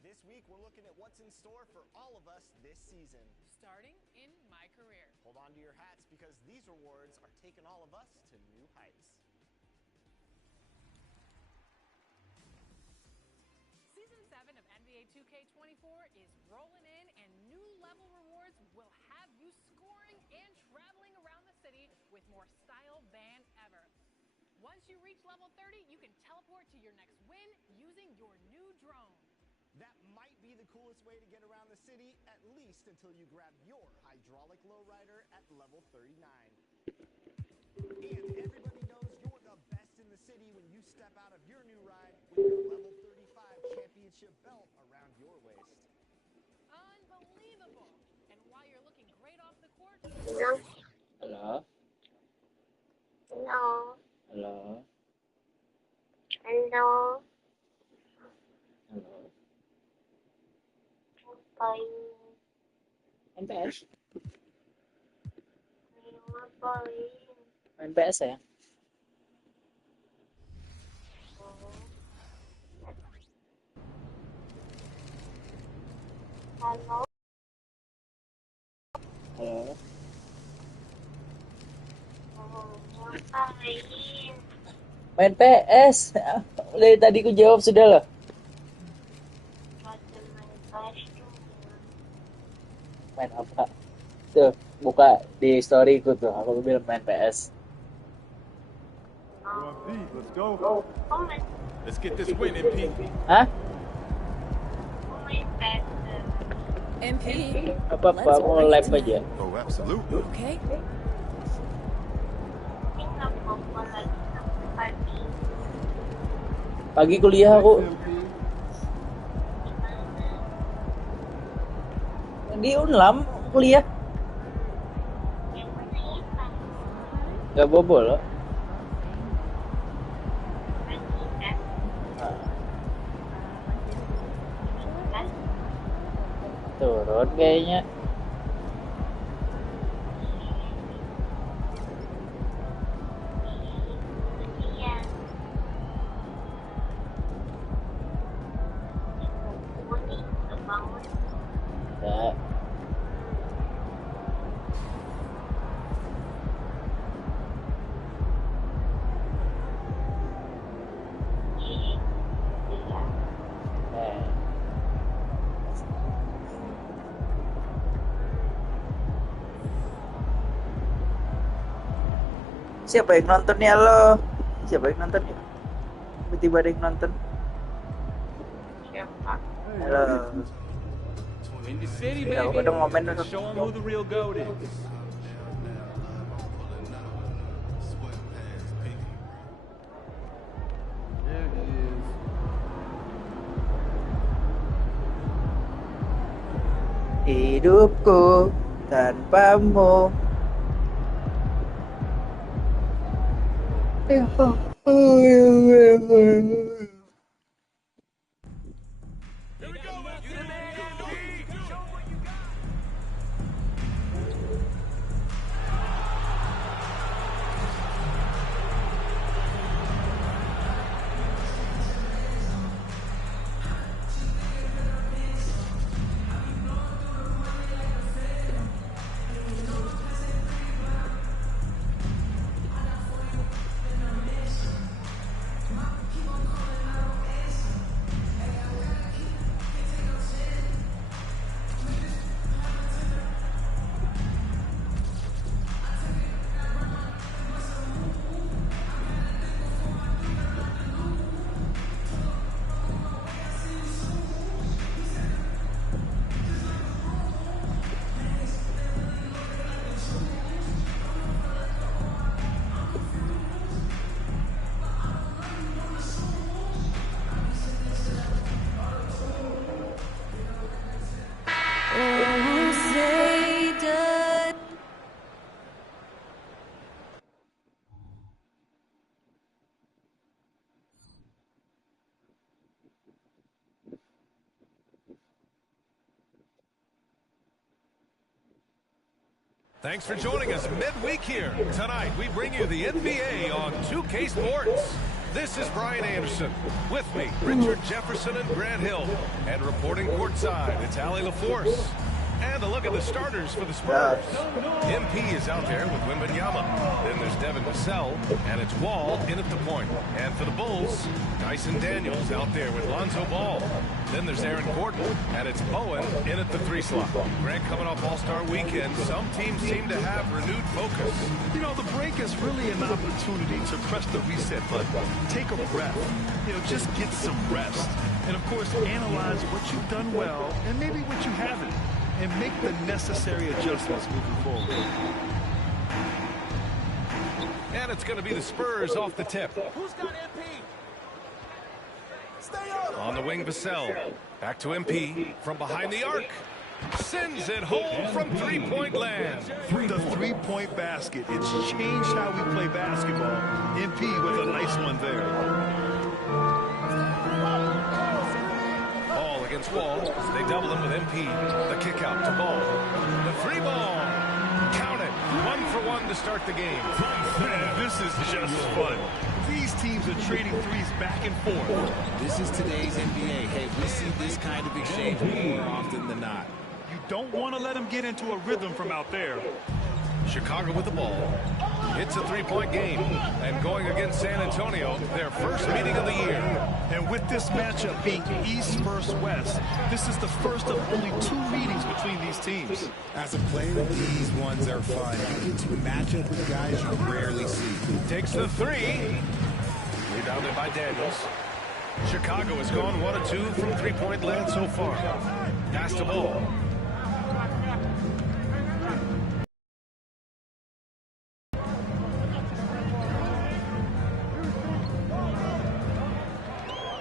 This week, we're looking at what's in store for all of us this season. Starting in my career. Hold on to your hats because these rewards are taking all of us to new heights. Season 7 of NBA2K24 is rolling in, and new level rewards will have you scoring and traveling around the city with more style than ever. Once you reach level 30, you can teleport to your next win using your new drone. That might be the coolest way to get around the city, at least until you grab your hydraulic lowrider at level 39. And everybody knows you're the best in the city when you step out of your new ride with your level 35 championship belt around your waist. Unbelievable! And while you're looking great off the court... Halo. Halo. Halo. Halo. Halo. Ngapain? Main PS. Ngapain? Main PS ya? Halo. Halo. Ngapain? Main PS. Dari tadi ku jawab sudah loh. Baca main PS Main apa? Tuh, buka di storyku tuh. Aku bilang main PS. Let's go. Oh, main Let's get this win, MP. Hah? PS. MP, Apa mau live aja? Oh, absolutely. okay? Ini nggak apa-apa lagi sampai pagi. Pagi kuliah aku. Di Unlam kuliah. Yang mana ya? Gak bobol loh. Pagi kan? Kan? Turun kayaknya. Iya. Gue nih udah bangun. Ya. Iya. Eh. Siapa yang nonton ya lo? Siapa yang nonton ya? Tiba-tiba ada yang nonton. Siapa? Halo. In the city, Ya, baby. aku udah ngomen dulu. Show 'em who the real goat is. There he is. Hidupku tanpamu. Here we go, man. You the man, MP. Show 'em what you got. Thanks for joining us midweek here. Tonight, we bring you the NBA on 2K Sports. This is Brian Anderson. With me, Richard Jefferson and Grant Hill. And reporting courtside, it's Allie LaForce. And a look at the starters for the Spurs. MP is out there with Wembanyama. Then there's Devin Vassell, and it's Wall in at the point. And for the Bulls, Dyson Daniels out there with Lonzo Ball. Then there's Aaron Gordon, and it's Bowen in at the 3 slot. Grant, coming off All-Star Weekend, some teams seem to have renewed focus. You know, the break is really an opportunity to press the reset button. Take a breath. You know, just get some rest. And, of course, analyze what you've done well and maybe what you haven't, and make the necessary adjustments moving forward. And it's going to be the Spurs off the tip. Who's got MP? Stay on. On the wing, Vassell. Back to MP from behind the arc. Sends it home from three-point land. The three-point basket. It's changed how we play basketball. MP with a nice one there. Ball against Wall. They double him with MP. The kick out to Ball. The 3 ball. Count it. 1 for 1 to start the game. Man, this is just fun. These teams are trading threes back and forth. This is today's NBA. Hey, we see this kind of exchange more often than not. You don't want to let them get into a rhythm from out there. Chicago with the ball. It's a 3-point game. And going against San Antonio, their first meeting of the year. And with this matchup being East versus West, this is the first of only 2 meetings between these teams. As a player, these ones are fun. You get to match up with guys you rarely see. Takes the 3. Rebounded by Daniels. Chicago has gone 1 of 2 from 3-point land so far. Pass to Ball.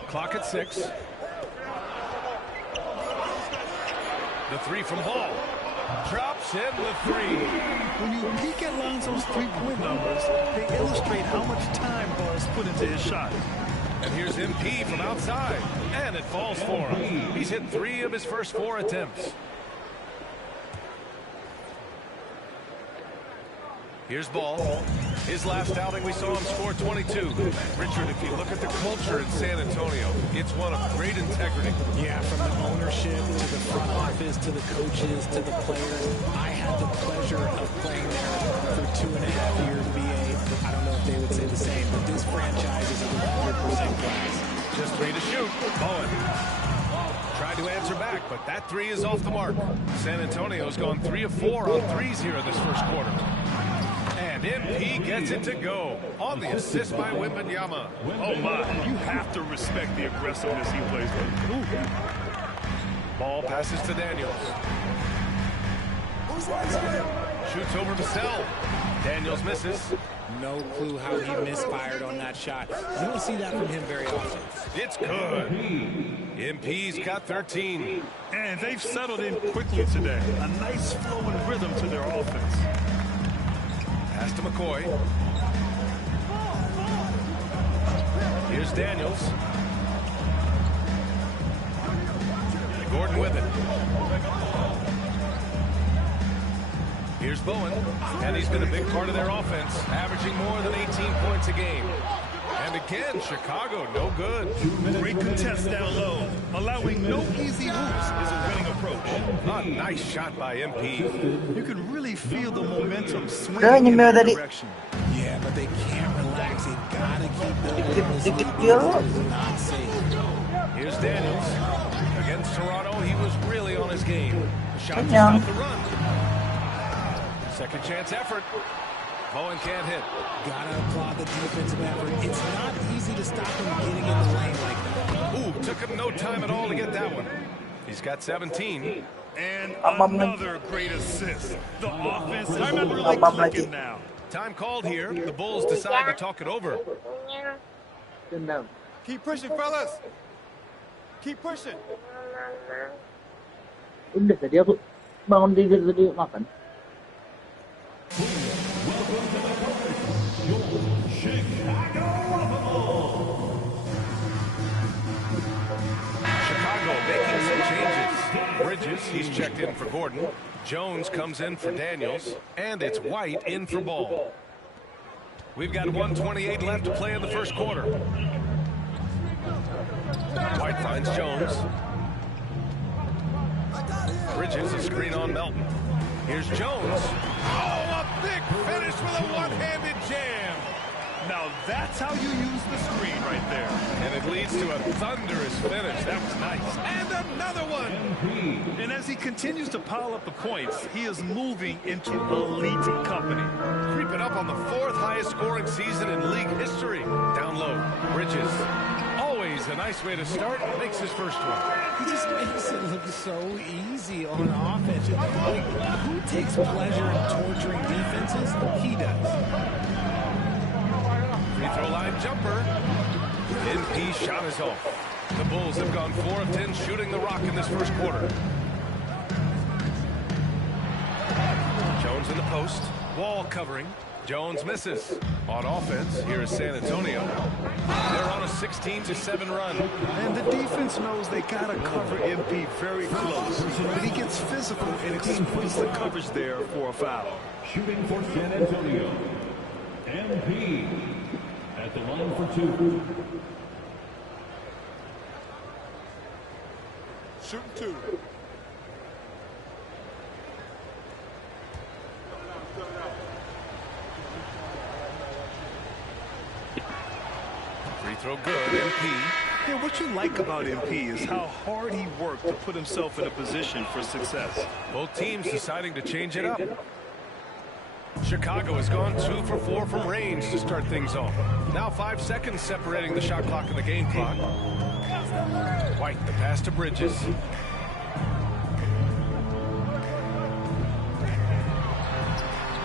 Clock at 6. The 3 from Ball. Drops in the 3. When you peek at Lonzo's 3-point numbers, they illustrate how much time Ball's put into his shot. And here's MP from outside. And it falls for him. He's hit 3 of his first 4 attempts. Here's Ball. His last outing, we saw him score 22. Richard, if you look at the culture in San Antonio, it's one of great integrity. Yeah, from the ownership to the front office to the coaches to the players. I had the pleasure of playing there for 2.5 years, BA. I don't know if they would say the same, but this franchise is 100% class. Just 3 to shoot. Bowen tried to answer back, but that 3 is off the mark. San Antonio's gone 3 of 4 on threes here in this first quarter. And MP gets it to go on the assist by Wembanyama. Oh my, you have to respect the aggressiveness he plays with. Ooh. Ball passes to Daniels. Shoots over Vassell. Daniels misses. No clue how he misfired on that shot. You don't see that from him very often. It's good. MP's got 13. And they've settled in quickly today. A nice flow and rhythm to their offense. Pass to McCoy. Here's Daniels. Gordon with it. Here's Bowen. And he's been a big part of their offense, averaging more than 18 points a game. And again, Chicago, no good. Great contest down low. Allowing no easy hoops is a winning approach. A nice shot by MP. You can really feel the momentum swinging in their direction. Yeah, but they can't relax. They gotta keep building this lead. This is not safe. Here's Daniels. Against Toronto, he was really on his game. Shot to stop the run. Second chance effort. Bowen can't hit. Gotta applaud the defensive effort. It's not easy to stop him getting in the lane like that. Ooh, took him no time at all to get that one. He's got 17. And another great assist. The offense is really clicking now. Time called here. The Bulls decide to talk it over. Keep pushing, fellas. Keep pushing. Udah tadi aku bangun tidur makan. Chicago making some changes. Bridges, he's checked in for Gordon. Jones comes in for Daniels. And it's White in for Ball. We've got 1:28 left to play in the first quarter. White finds Jones. Bridges a screen on Melton. Here's Jones. Oh, a big finish with a one-handed jam. Now that's how you use the screen right there. And it leads to a thunderous finish. That was nice. And another one. And as he continues to pile up the points, he is moving into elite company. Creeping up on the 4th highest scoring season in league history. Down low, Bridges. Always a nice way to start. Makes his first one. He just makes it look so easy on offense. Like, who takes pleasure in torturing defenses? He does. Free throw line jumper. NP shot is off. The Bulls have gone 4 of 10 shooting the rock in this first quarter. Jones in the post. Wall covering. Jones misses. On offense, here is San Antonio. They're on a 16-7 run. And the defense knows they got to cover MP very close. But he gets physical and exploits the coverage there for a foul. Shooting for San Antonio. MP at the line for 2. Shooting 2. Free throw good, MP. Yeah, what you like about MP is how hard he worked to put himself in a position for success. Both teams deciding to change it up. Chicago has gone 2 for 4 from range to start things off. Now 5 seconds separating the shot clock and the game clock. White, the pass to Bridges.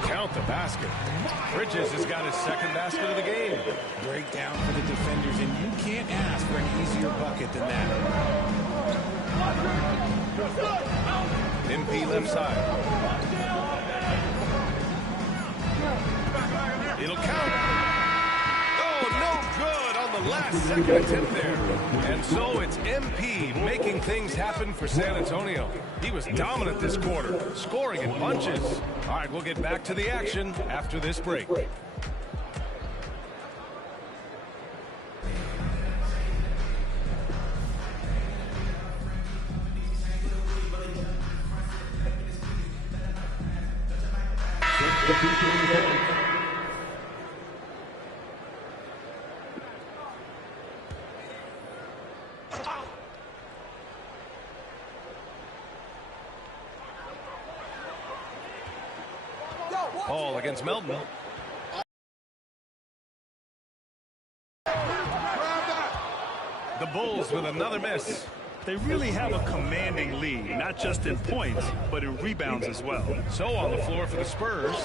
Count the basket. Bridges has got his second basket of the game. Breakdown for the defenders, and you can't ask for an easier bucket than that. MP left side. It'll count. Oh, no good on the last second attempt there. And so it's MP making things happen for San Antonio. He was dominant this quarter, scoring in bunches. All right, we'll get back to the action after this break. Ball against Melton. The Bulls with another miss. They really have a commanding lead, not just in points, but in rebounds as well. So on the floor for the Spurs,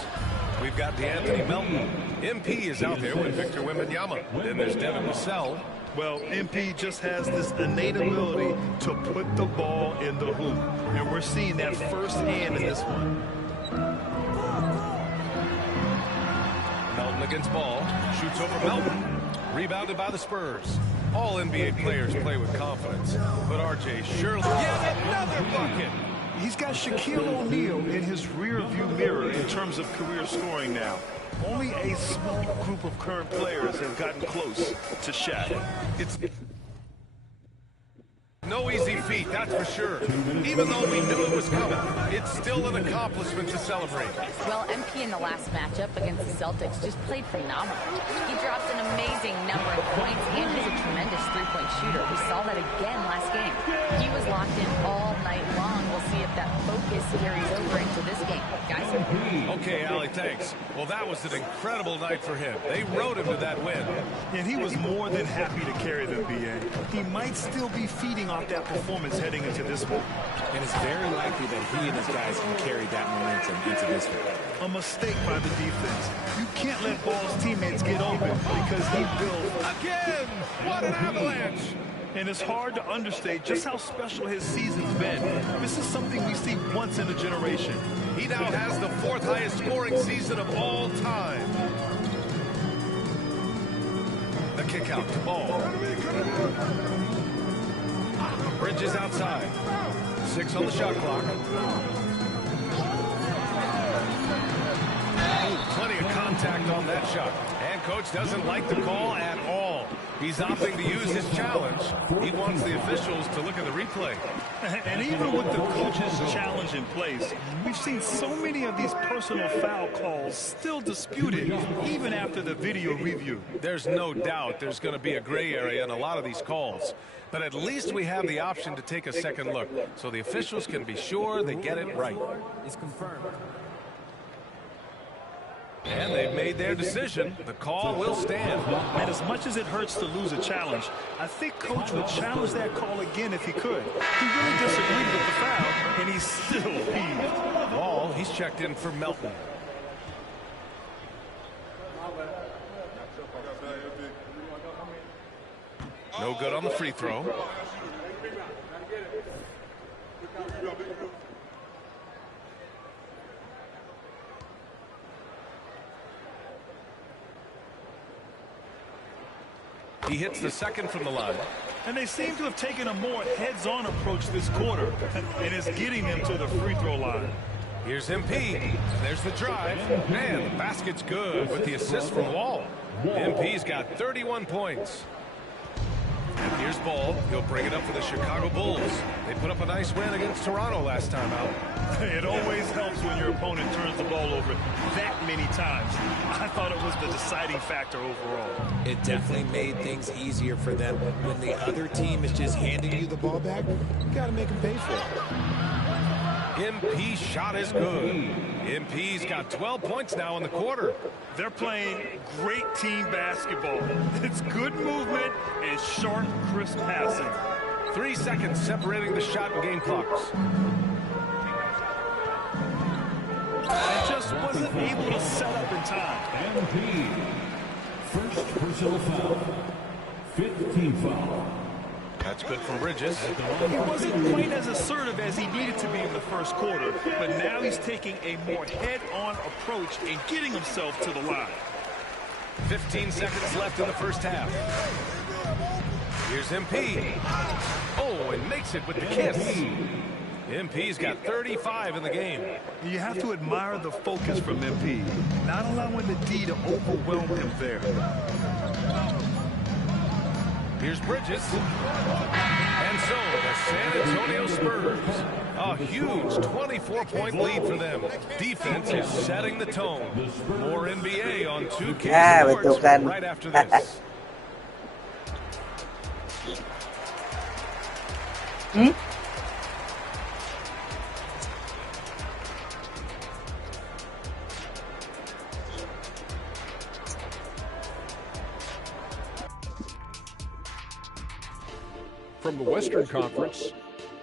we've got DeAnthony Melton. MP is out there with Victor Wembanyama. Then there's Devin Vassell. Well, MP just has this innate ability to put the ball in the hoop. And we're seeing that firsthand in this one. Melton against Ball. Shoots over Melton. Rebounded by the Spurs. All NBA players play with confidence. But RJ surely yet another bucket. He's got Shaquille O'Neal in his rear-view mirror in terms of career scoring now. Only a small group of current players have gotten close to Shaq. It's no easy feat, that's for sure. Even though we knew it was coming, it's still an accomplishment to celebrate. Well, MP in the last matchup against the Celtics just played phenomenal. He dropped an amazing number of points and he's a tremendous three-point shooter. We saw that again last game. He was locked in all night long. We'll see if that focus carries over into this game. Guys? Okay, Allie, thanks. Well, that was an incredible night for him. They rode him to that win. And he was more than happy to carry them, BA. He might still be feeding off that performance heading into this one. And it's very likely that he and his guys can carry that momentum into this one. A mistake by the defense. You can't let Ball's teammates get open because he built. Again! What an avalanche! And it's hard to understate just how special his season's been. This is something we see once in a generation. He now has the 4th highest scoring season of all time. The kick out to Ball. Bridges outside. 6 on the shot clock. Oh, plenty of contact on that shot. And coach doesn't like the call at all. He's opting to use his challenge. He wants the officials to look at the replay. And even with the coach's challenge in place, we've seen so many of these personal foul calls still disputed, even after the video review. There's no doubt there's going to be a gray area in a lot of these calls. But at least we have the option to take a second look, so the officials can be sure they get it right. Is confirmed. And they've made their decision. The call will stand. And as much as it hurts to lose a challenge, I think Coach would challenge that call again if he could. He really disagreed with the foul, and he's still heaved. Wall, he's checked in for Melton. No good on the free throw. He hits the second from the line. And they seem to have taken a more heads-on approach this quarter, and it's getting them to the free throw line. Here's MP. There's the drive. Man, the basket's good with the assist from Wall. MP's got 31 points. And here's Ball. He'll bring it up for the Chicago Bulls. They put up a nice win against Toronto last time out. It always helps when your opponent turns the ball over that many times. I thought it was the deciding factor overall. It definitely made things easier for them. When the other team is just handing you the ball back, you got to make them pay for it. MP's shot is good. MP's got 12 points now in the quarter. They're playing great team basketball. It's good movement and sharp, crisp passing. 3 seconds separating the shot and game clocks. And just wasn't able to set up in time. MP. First personal foul. 15 foul. That's good from Bridges. He wasn't quite as assertive as he needed to be in the first quarter, but now he's taking a more head-on approach and getting himself to the line. 15 seconds left in the first half. Here's MP. Oh, and makes it with the kiss. MP's got 35 in the game. You have to admire the focus from MP, not allowing the D to overwhelm him there. Here's Bridges. And so the San Antonio Spurs, a huge 24-point lead for them. Defense is setting the tone. More NBA on 2K Sports right after this. From the Western Conference,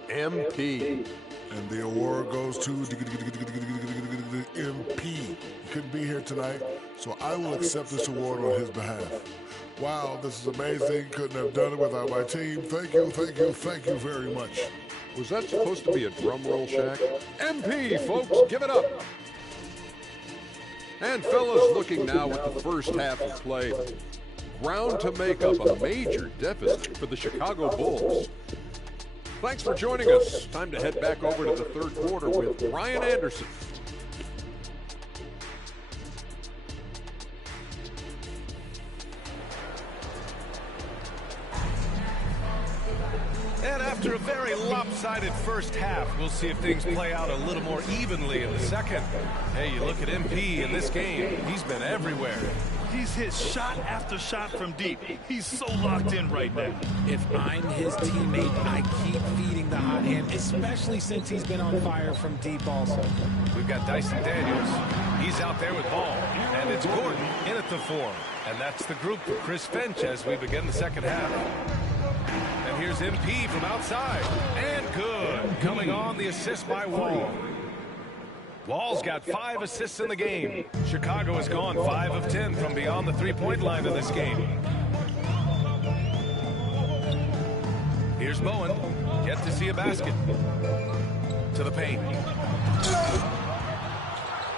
MP. And the award goes to MP. He couldn't be here tonight, so I will accept this award on his behalf. Wow, this is amazing. Couldn't have done it without my team. Thank you, thank you, thank you very much. Was that supposed to be a drum roll, Shaq? MP, folks, give it up. And fellas, looking now at the first half of play. Ground to make up a major deficit for the Chicago Bulls. Thanks for joining us. Time to head back over to the third quarter with Ryan Anderson. And after a very lopsided first half, we'll see if things play out a little more evenly in the second. Hey, you look at MP in this game, he's been everywhere. He's hit shot after shot from deep. He's so locked in right now. If I'm his teammate, I keep feeding the hot hand, especially since he's been on fire from deep also. We've got Dyson Daniels. He's out there with ball. And it's Gordon in at the 4. And that's the group for Chris Finch as we begin the second half. And here's MP from outside. And good. Coming on the assist by Wall. Wall's got 5 assists in the game. Chicago has gone 5 of 10 from beyond the three-point line in this game. Here's Bowen. Yet to see a basket. To the paint.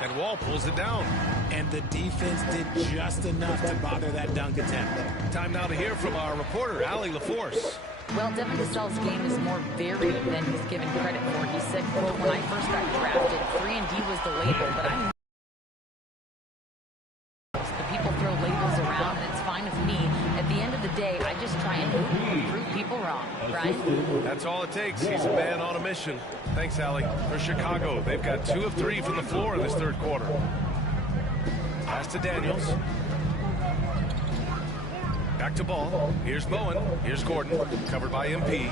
And Wall pulls it down. And the defense did just enough to bother that dunk attempt. Time now to hear from our reporter, Allie LaForce. Well, Devin Vassell's game is more varied than he's given credit for. He said, quote, when I first got drafted, 3-and-D was the label, but I'm... The people throw labels around Ryan. That's all it takes. He's a man on a mission. Thanks, Allie. For Chicago, they've got 2 of 3 from the floor in this third quarter. Pass to Daniels. Back to Ball. Here's Bowen. Here's Gordon. Covered by MP.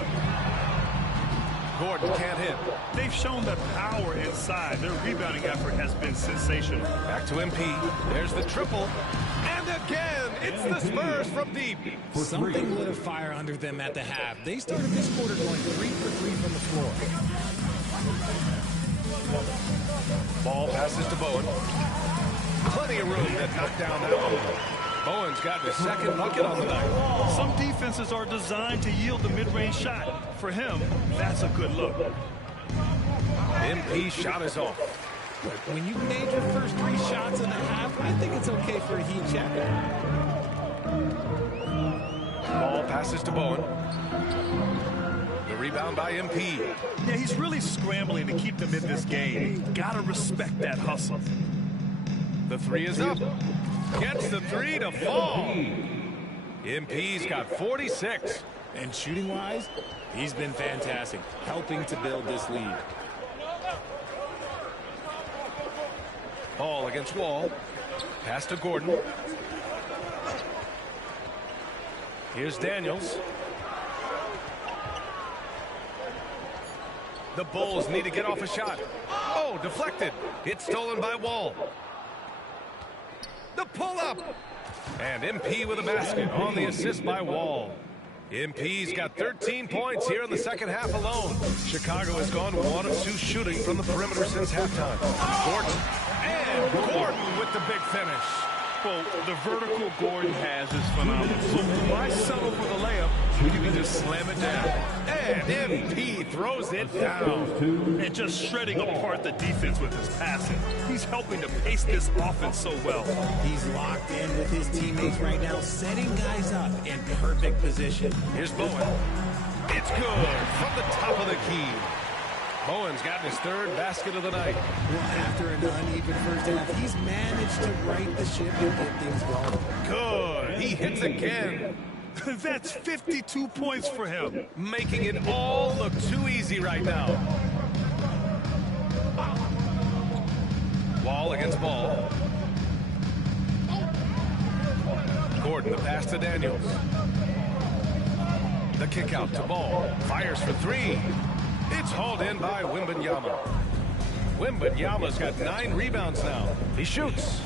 Gordon can't hit. They've shown the power inside. Their rebounding effort has been sensational. Back to MP. There's the triple. And again, it's the Spurs from deep. Something lit a fire under them at the half. They started this quarter going 3 for 3 from the floor. Ball passes to Bowen. Plenty of room to knock down that one. Bowen's got his second bucket on the night. Some defenses are designed to yield the mid-range shot. For him, that's a good look. MP shot is off. Look, when you've made your first 3 shots in the half, I think it's okay for a heat check. Ball passes to Bowen. The rebound by MP. Yeah, he's really scrambling to keep them in this game. Gotta respect that hustle. The 3 is up. Gets the 3 to fall. MP's got 46. And shooting-wise, he's been fantastic, helping to build this lead. Ball against Wall. Pass to Gordon. Here's Daniels. The Bulls need to get off a shot. Oh, deflected. It's stolen by Wall. The pull-up. And MP with a basket on the assist by Wall. MP's got 13 points here in the second half alone. Chicago has gone 1 of 2 shooting from the perimeter since halftime. Gordon. And Gordon with the big finish. Well, the vertical Gordon has is phenomenal. So why settle for the layup when you can just slam it down? And MP throws it down. And just shredding apart the defense with his passing. He's helping to pace this offense so well. He's locked in with his teammates right now, setting guys up in perfect position. Here's Bowen. It's good from the top of the key. Bowen's got his 3rd basket of the night. Well, after an uneven first half, he's managed to right the ship and get things going. Good. He hits again. That's 52 points for him. Making it all look too easy right now. Wall against Ball. Gordon, the pass to Daniels. The kick out to Ball. Fires for 3. It's hauled in by Wembanyama. Wembanyama's got 9 rebounds now. He shoots.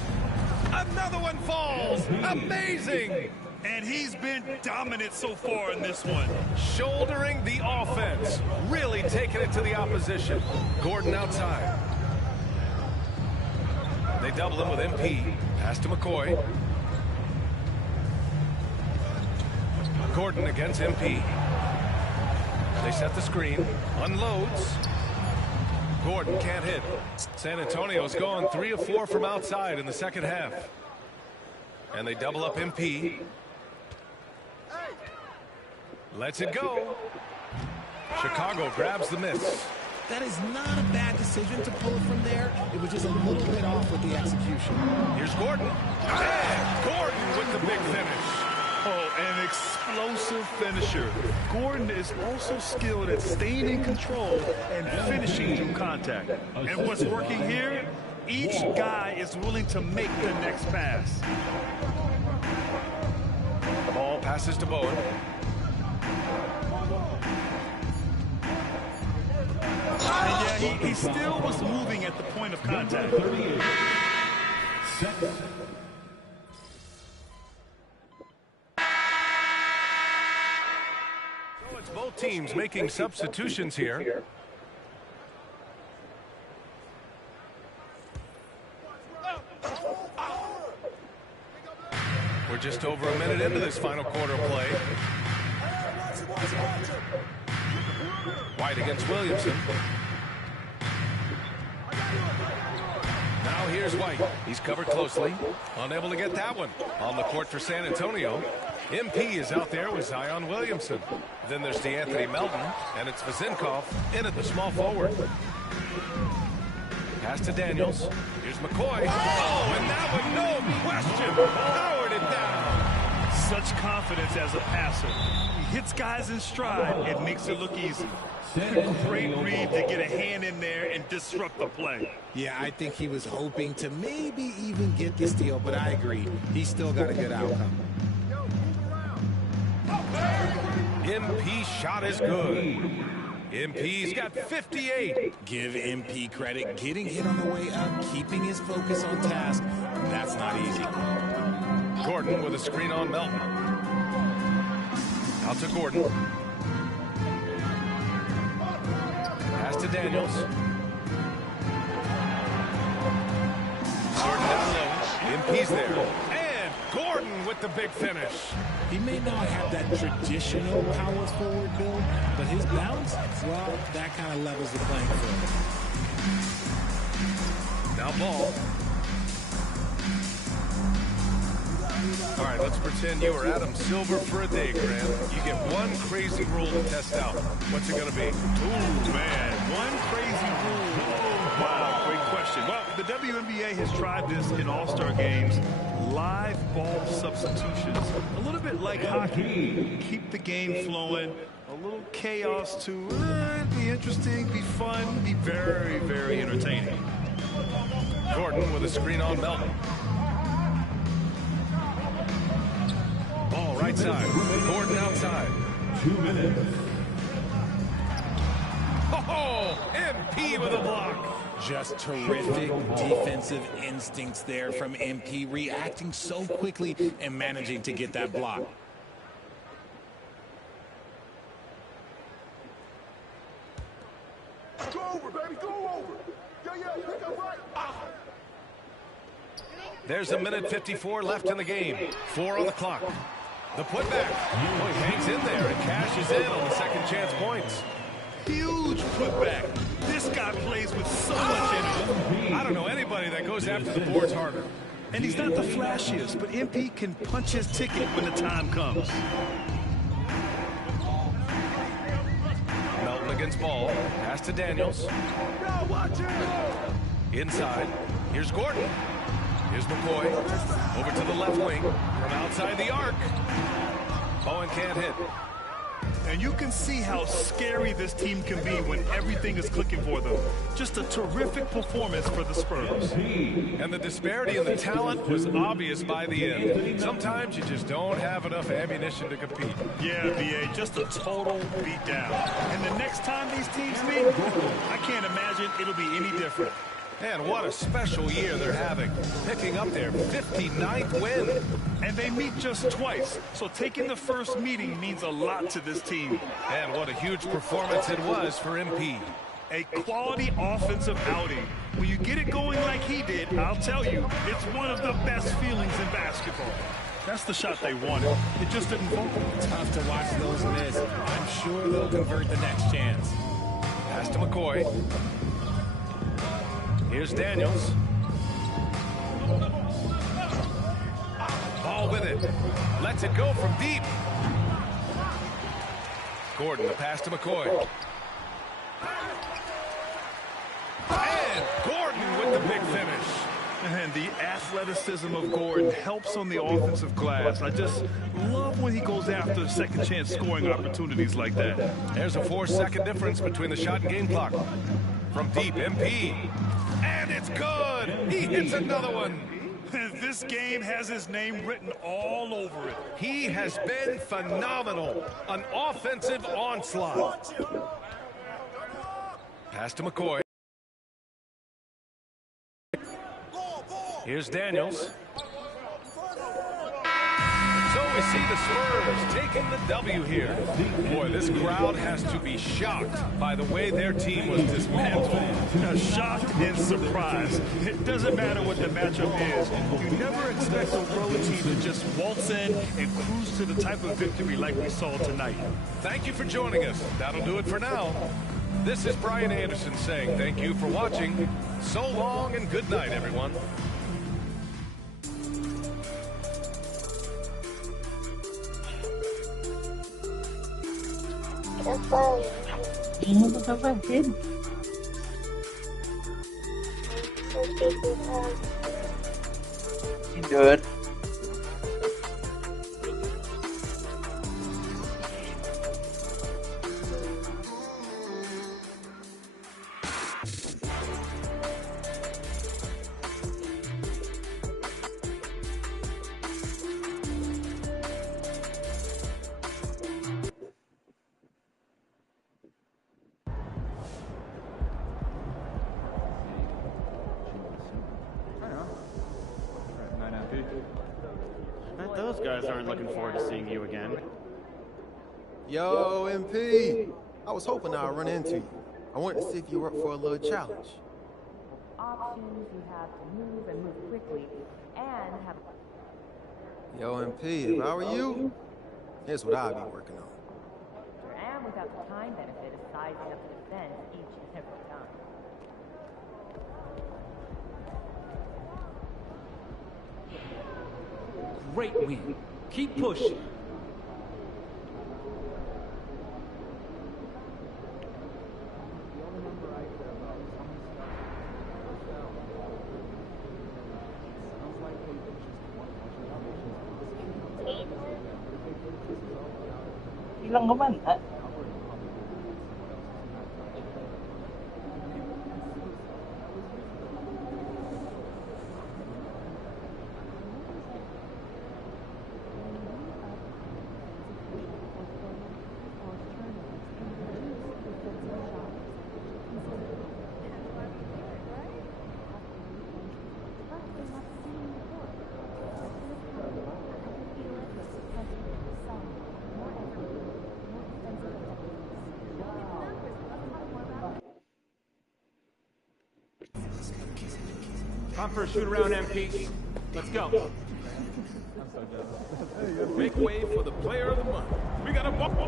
Another one falls. Amazing. And he's been dominant so far in this one. Shouldering the offense. Really taking it to the opposition. Gordon outside. They double him with MP. Pass to McCoy. Gordon against MP. They set the screen. Unloads. Gordon can't hit. San Antonio's gone 3 of 4 from outside in the second half. And they double up MP. Lets it go. Chicago grabs the miss. That is not a bad decision to pull it from there. It was just a little bit off with the execution. Here's Gordon. And Gordon with the big finish. Oh, an explosive finisher. Gordon is also skilled at staying in control and finishing through contact. And what's working here? Each guy is willing to make the next pass. Ball passes to Bowen. Yeah, he still was moving at the point of contact. 38 seconds. So it's both teams making substitutions here. We're just over a minute into this final quarter play. White against Williamson. Now here's White. He's covered closely. Unable to get that one. On the court for San Antonio. MP is out there with Zion Williamson. Then there's DeAnthony Melton. And it's Vazinkov in at the small forward. Pass to Daniels. Here's McCoy. Oh, and that one, no question, powered it down. such confidence as a passer. He hits guys in stride and makes it look easy. Great read to get a hand in there and disrupt the play. Yeah, I think he was hoping to maybe even get the steal, but I agree. He still got a good outcome. MP shot is good. MP's got 58. Give MP credit. Getting hit on the way up, keeping his focus on task, that's not easy. Gordon with a screen on Melton. Out to Gordon. Pass to Daniels. Gordon down low. MP's there. And Gordon with the big finish. He may not have that traditional power forward build, but his bounce, well, that kind of levels the playing field. Now ball. All right, let's pretend you were Adam Silver for a day, Grant. You get one crazy rule to test out. What's it going to be? Ooh, man, one crazy rule. Oh, wow, great question. Well, the WNBA has tried this in all-star games. Live ball substitutions. A little bit like hockey. Keep the game flowing. A little chaos to be interesting, be fun, be very, very entertaining. Gordon with a screen on Melton. Ball right side. Gordon outside. 2 minutes. Oh, MP with a block. Just terrific defensive instincts there from MP, reacting so quickly and managing to get that block. Go over, baby, go over. Yeah, pick up right. There's 1:54 left in the game. 4 on the clock. The putback. Oh, he hangs in there and cashes in on the second chance points. Huge putback. This guy plays with so much energy. I don't know anybody that goes after the boards harder. And he's not the flashiest, but MP can punch his ticket when the time comes. Melton against ball. Pass to Daniels. Inside. Here's Gordon. Here's McCoy. Over to the left wing. From outside the arc. Bowen can't hit. And you can see how scary this team can be when everything is clicking for them. Just a terrific performance for the Spurs. And the disparity in the talent was obvious by the end. Sometimes you just don't have enough ammunition to compete. Yeah, BA, just a total beatdown. And the next time these teams meet, I can't imagine it'll be any different. And what a special year they're having, picking up their 59th win. And they meet just twice, so taking the first meeting means a lot to this team. And what a huge performance it was for MP. A quality offensive outing. When you get it going like he did, I'll tell you, it's one of the best feelings in basketball. That's the shot they wanted. It just didn't fall. Tough to watch those miss. I'm sure they'll convert the next chance. Pass to McCoy. Here's Daniels. Ball with it. Lets it go from deep. Gordon, the pass to McCoy. And Gordon with the big finish. And the athleticism of Gordon helps on the offensive glass. I just love when he goes after second chance scoring opportunities like that. There's a 4-second difference between the shot and game clock. From deep, MP. And it's good. He hits another one. This game has his name written all over it. He has been phenomenal. An offensive onslaught. Pass to McCoy. Here's Daniels. So we see the Spurs taking the W here. Boy, this crowd has to be shocked by the way their team was dismantled. Shocked and surprised. It doesn't matter what the matchup is. You never expect a road team to just waltz in and cruise to the type of victory like we saw tonight. Thank you for joining us. That'll do it for now. This is Brian Anderson saying thank you for watching. So long and good night, everyone. Good. I bet those guys aren't looking forward to seeing you again. Yo, MP. I was hoping I'd run into you. I wanted to see if you were up for a little challenge. Options, you have to move and move quickly, and have... Yo, MP, if I were you, here's what I'd be working on. And without the time benefit of sizing up the defense each and every time. Great win. Keep pushing. Ilang naman, ha? Time for a shoot around, MP. Let's go. Make way for the player of the month. We got a bump.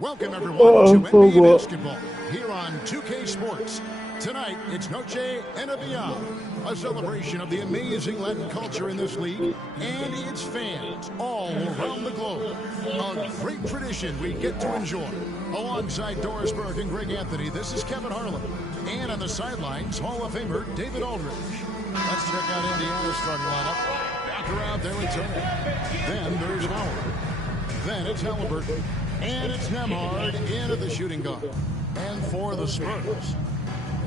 Welcome, everyone, to NBA basketball here on 2K Sports. Tonight, it's Noche NBA, a celebration of the amazing Latin culture in this league and its fans all around the globe. A great tradition we get to enjoy. Alongside Doris Burke and Greg Anthony, this is Kevin Harlan. And on the sidelines, Hall of Famer David Aldridge. Let's check out Indiana's starting lineup. Back around there with Turner. Then there's Howard. Then it's Halliburton. And it's Nemhard in at the shooting guard. And for the Spurs,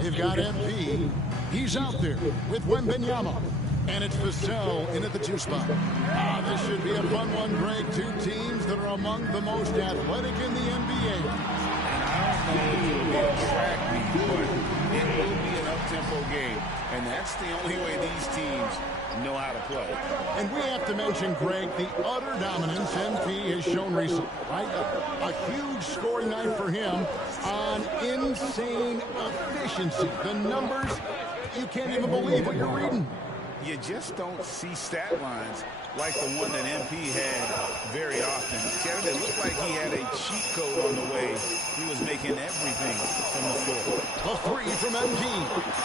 they've got MP. He's out there with Wembanyama. And it's Vassell in at the 2 spot. This should be a fun one, Greg. Two teams that are among the most athletic in the NBA. And I don't know if it'll be a track meet, but it will be an up-tempo game. And that's the only way these teams know how to play. And we have to mention, Greg, the utter dominance MP has shown recently, right? A huge scoring night for him on insane efficiency. The numbers, you can't even believe what you're reading. You just don't see stat lines like the one that MP had very often. Kevin, it looked like he had a cheat code on the way. He was making everything from the floor. A 3 from MP.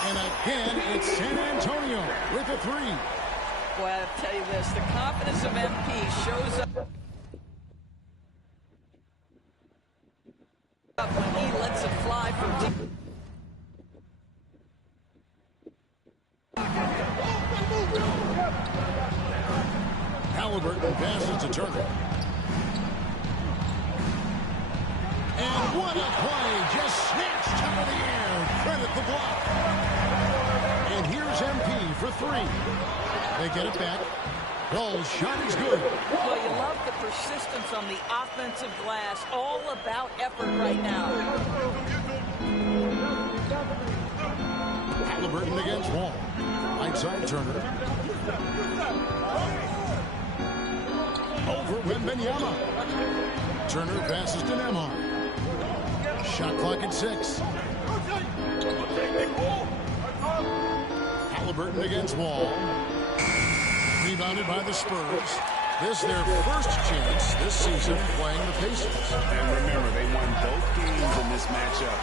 And again, it's San Antonio with a 3. Boy, I'll tell you this, the confidence of MP shows up when he lets it fly from deep. Halliburton passes to Turner. And what a play, just snatched out of the air. Credit the block. And here's MP for 3. They get it back. Oh, shot is good. Well, you love the persistence on the offensive glass. All about effort right now. Halliburton against Wall. Right side Turner. Over Wembanyama. Turner passes to Nemhard. Shot clock at 6. Halliburton against Wall. Rebounded by the Spurs. This their first chance this season playing the Pacers. And remember, they won both games in this matchup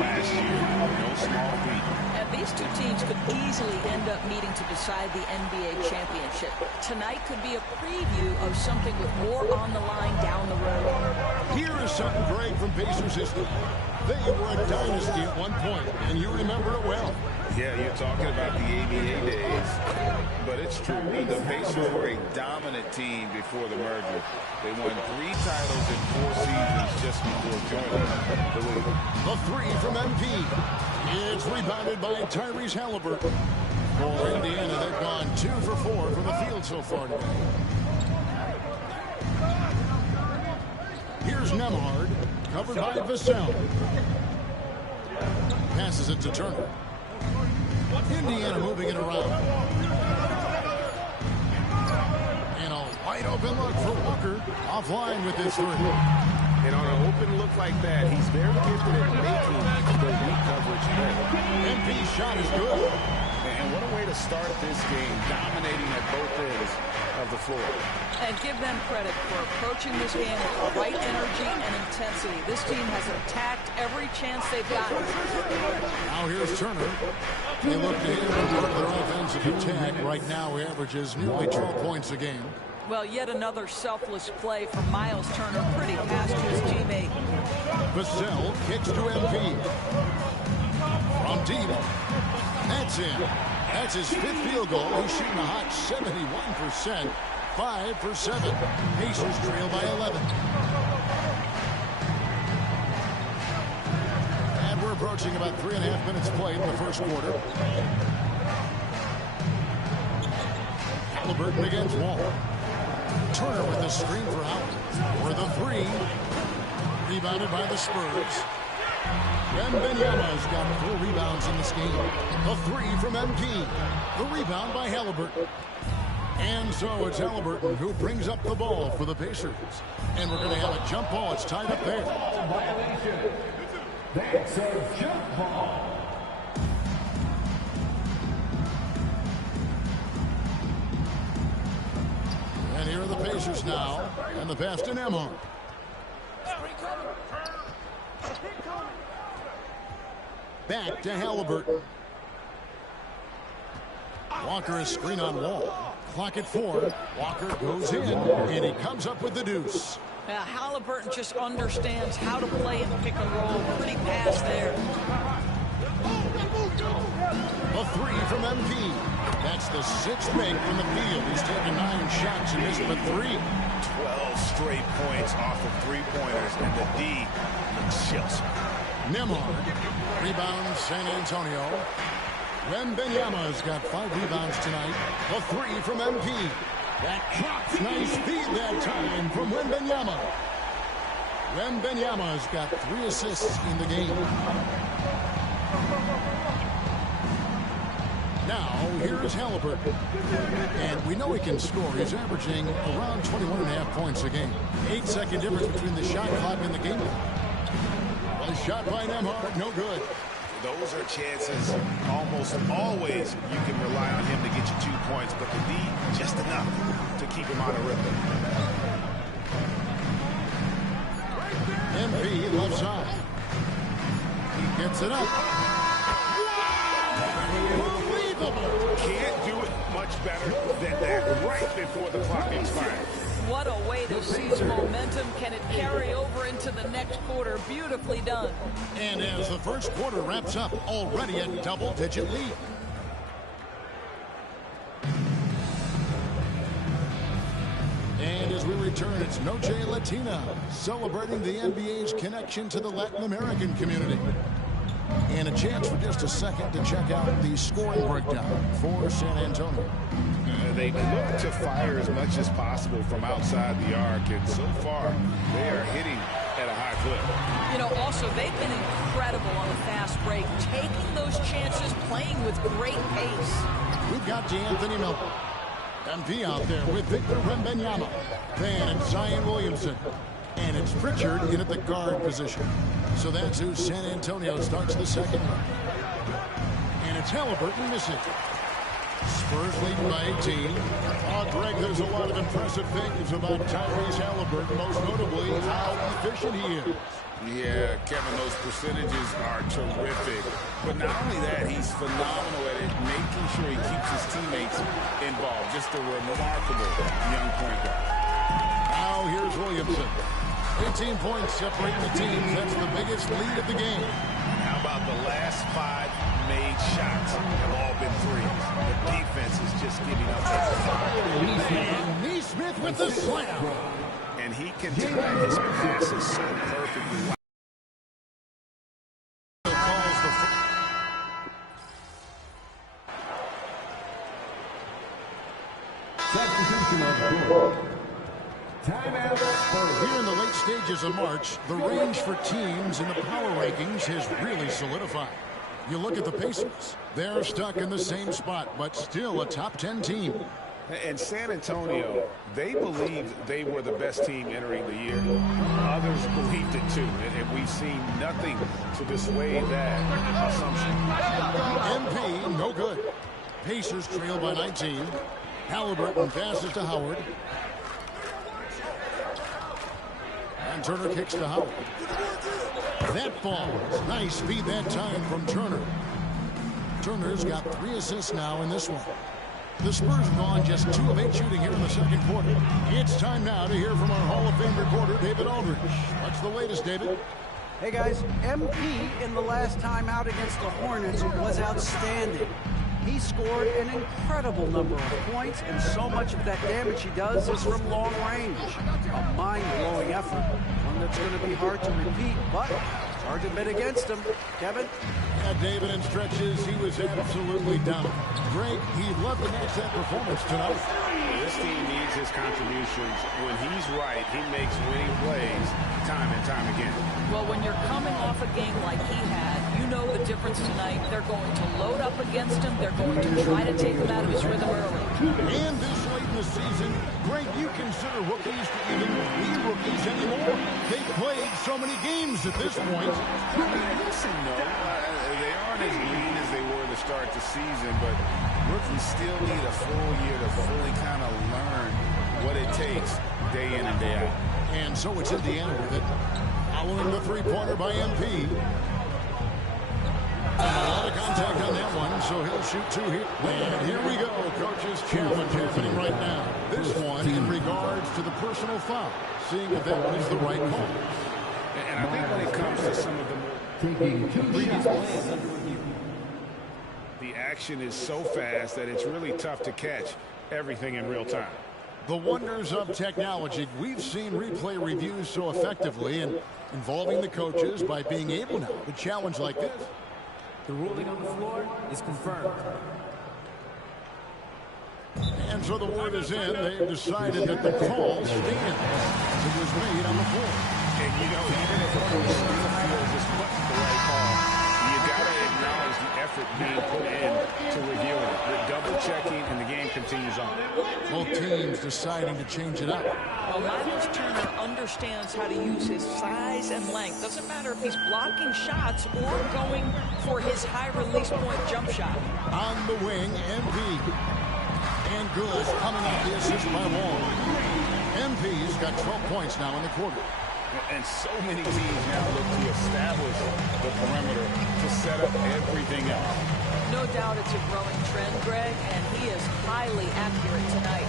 last year. No small feat. And these two teams could easily end up meeting to decide the NBA championship. Tonight could be a preview of something with more on the line down the road. Here is something, Greg, from Pacers history. They were a dynasty at one point, and you remember it well. Yeah, you're talking about the ABA days, but it's true. The Pacers were a dominant team before the merger. They won 3 titles in 4 seasons just before joining the league. The three from MP. It's rebounded by Tyrese Halliburton. For Indiana, they've gone 2 for 4 from the field so far today. Here's Nemhard, covered by Vassell. Passes it to Turner. Indiana moving it around. And a wide open look for Walker. Offline with his 3. And on an open look like that, he's very gifted at making the weak coverage play. MP's shot is good. And what a way to start this game, dominating at both ends of the floor. And give them credit for approaching this game with the right energy and intensity. This team has attacked every chance they've gotten. Now here's Turner. They look to him as part of their offensive attack. Right now, he averages nearly 12 points a game. Well, yet another selfless play from Miles Turner, pretty past his teammate. Vassell kicks to MP. From deep. That's in. That's his 5th field goal. He's shooting a hot 71%. 5 for 7. Pacers trail by 11. And we're approaching about 3.5 minutes played in the first quarter. Halliburton against Wall. Turner with the screen for Howard. For the 3. Rebounded by the Spurs. Wembanyama's got 4 rebounds in this game. The 3 from MP. The rebound by Halliburton. And so it's Halliburton who brings up the ball for the Pacers. And we're going to have a jump ball. It's tied up there. Violation. That's a jump ball. And here are the Pacers now. And the pass to Nemhard. Back to Halliburton. Walker is screen on Wall. Clock at 4. Walker goes in, and he comes up with the deuce. Halliburton just understands how to play in pick and roll. Pretty pass there. A 3 from MP. That's the 6th make from the field. He's taken 9 shots and missed but 3. 12 straight points off of 3-pointers, and the D looks Chelsea. Nemhard. Rebound San Antonio. Wembanyama's got 5 rebounds tonight. A 3 from MP. That drops. Nice feed that time from Wembanyama. Wembanyama's got 3 assists in the game. Now, here's Halliburton. And we know he can score. He's averaging around 21.5 points a game. 8-second difference between the shot clock and the game. A shot by Nemhard, no good. Those are chances almost always you can rely on him to get you 2 points, but the D just enough to keep him out of rhythm. MP left side. He gets it up. Unbelievable! Can't do it much better than that right before the clock expires. What a way to seize momentum. Can it carry over into the next quarter? Beautifully done. And as the first quarter wraps up, already a double-digit lead. And as we return, it's Noche Latina, celebrating the NBA's connection to the Latin American community. And a chance for just a second to check out the scoring breakdown for San Antonio. They look to fire as much as possible from outside the arc, and so far, they are hitting at a high clip. You know, also, they've been incredible on the fast break, taking those chances, playing with great pace. We've got D'Anthony Miller. MP out there with Victor Wembanyama. Then it's Zion Williamson. And it's Pritchard in at the guard position. So that's who San Antonio starts the second round. And it's Halliburton missing. Spurs leading by 18. Oh, Greg, there's a lot of impressive things about Tyrese Halliburton, most notably how efficient he is. Yeah, Kevin, those percentages are terrific. But not only that, he's phenomenal at it, making sure he keeps his teammates involved. Just a remarkable young point guard. Now here's Williamson. 18 points separating the teams. That's the biggest lead of the game. How about the last 5 made shots have all been threes? The defense is just giving up that. Neesmith with the slam. And he can time his passes so perfectly. Here in the late stages of March, the range for teams in the power rankings has really solidified. You look at the Pacers. They're stuck in the same spot, but still a top 10 team. And San Antonio, they believed they were the best team entering the year. Others believed it too, and we've seen nothing to dissuade that assumption. MP, no good. Pacers trail by 19. Halliburton passes to Howard. And Turner kicks to Howard. That falls. Nice feed that time from Turner. Turner's got 3 assists now in this one. The Spurs have gone just 2 of 8 shooting here in the second quarter. It's time now to hear from our Hall of Fame reporter, David Aldridge. What's the latest, David? Hey, guys. MP in the last time out against the Hornets was outstanding. He scored an incredible number of points, and so much of that damage he does is from long range. A mind-blowing effort, one that's going to be hard to repeat, but it's hard to bet against him. Kevin? Yeah, David, in stretches, he was absolutely dominant. Greg, he'd love to match that performance tonight. This team needs his contributions. When he's right, he makes winning plays time and time again. Well, when you're coming off a game like he had, you know the difference tonight. They're going to load up against him. They're going to try to take him out of his rhythm early. And this late in the season, Greg, you consider rookies to even be rookies anymore. They've played so many games at this point. Listen, they aren't as lean as they were to start the season, but rookies still need a full year to fully kind of learn what it takes day in and day out. And so it's Indiana with it. Following the three-pointer by MP. A lot of contact on that one, so he'll shoot 2 here. And here we go. Coach's challenge happening right now. This one in regards to the personal foul. Seeing if that was the right call. And I think when it comes to some of the more previous plays under review, the action is so fast that it's really tough to catch everything in real time. The wonders of technology. We've seen replay reviews so effectively and involving the coaches by being able now to challenge like this. The ruling on the floor is confirmed. And so the word is in. They've decided that the call stands. It was made on the floor. And you know, even if a coach still feels this wasn't the right call, you got to acknowledge the effort being put in to reviewing it. They're double-checking, and the game continues on. Both teams deciding to change it up. Well, Miles Turner understands how to use his size and length. Doesn't matter if he's blocking shots or going for his high-release point jump shot. On the wing, MP. And good coming off the assist by Wall. MP's got 12 points now in the quarter. And so many teams now look to establish the perimeter to set up everything else. No doubt it's a growing trend, Greg, and he is highly accurate tonight.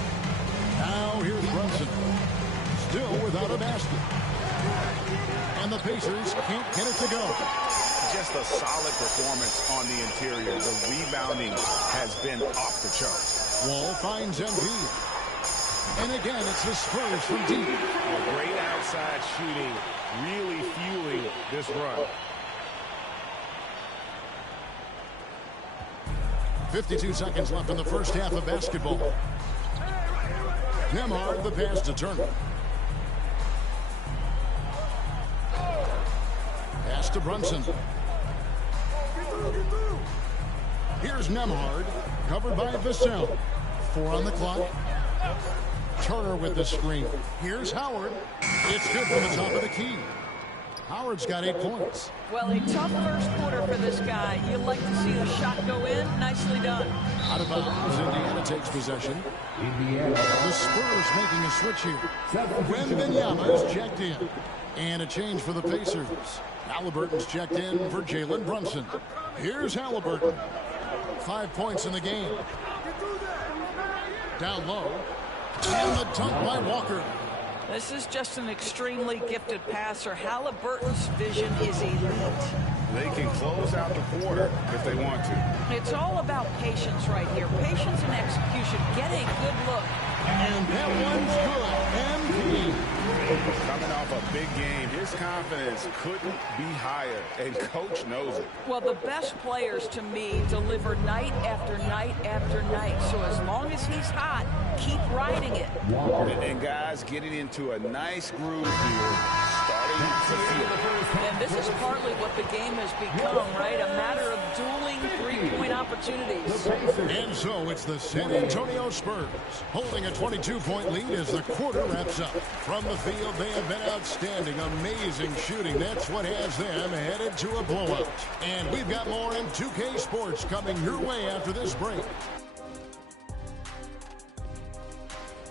Now here's Brunson. Still without a basket. And the Pacers can't get it to go. Just a solid performance on the interior. The rebounding has been off the charts. Wall finds MP. And again, it's the Spurs from deep. Great outside shooting, really fueling this run. 52 seconds left in the first half of basketball. Nembhard the pass to Turner. Pass to Brunson. Here's Nembhard, covered by Vassell. 4 on the clock. Turner with the screen. Here's Howard. It's good from the top of the key. Howard's got 8 points. Well, a tough first quarter for this guy. You like to see the shot go in. Nicely done. Out of bounds. Indiana takes possession. The Spurs making a switch here. Wembanyama is checked in. And a change for the Pacers. Halliburton's checked in for Jalen Brunson. Here's Halliburton. 5 points in the game. Down low. And the dunk by Walker. This is just an extremely gifted passer. Halliburton's vision is elite. They can close out the quarter if they want to. It's all about patience right here. Patience and execution. Get a good look. And that one's good. MP. Coming off a big game, his confidence couldn't be higher, and coach knows it. Well, the best players to me deliver night after night after night. So as long as he's hot, keep riding it. And guys getting into a nice groove here, starting to feel it. And this is partly what the game has become, right? A matter of dueling three-point opportunities. And so it's the San Antonio Spurs holding a 22-point lead as the quarter wraps up. From the field, they have been outstanding, amazing shooting. That's what has them headed to a blowout. And we've got more in 2K Sports coming your way after this break.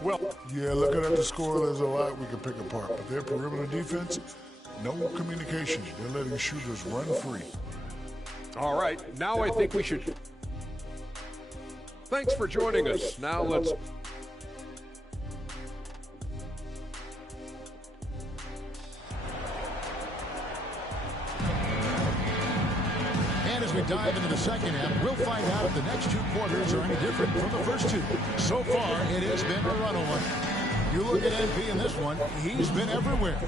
Well, yeah, looking at the score, there's a lot we can pick apart. But their perimeter defense, no communication. They're letting shooters run free. All right, now I think we should. Thanks for joining us. Now let's. And as we dive into the second half, we'll find out if the next two quarters are any different from the first two. So far, it has been a runaway. You look at MP in this one, he's been everywhere.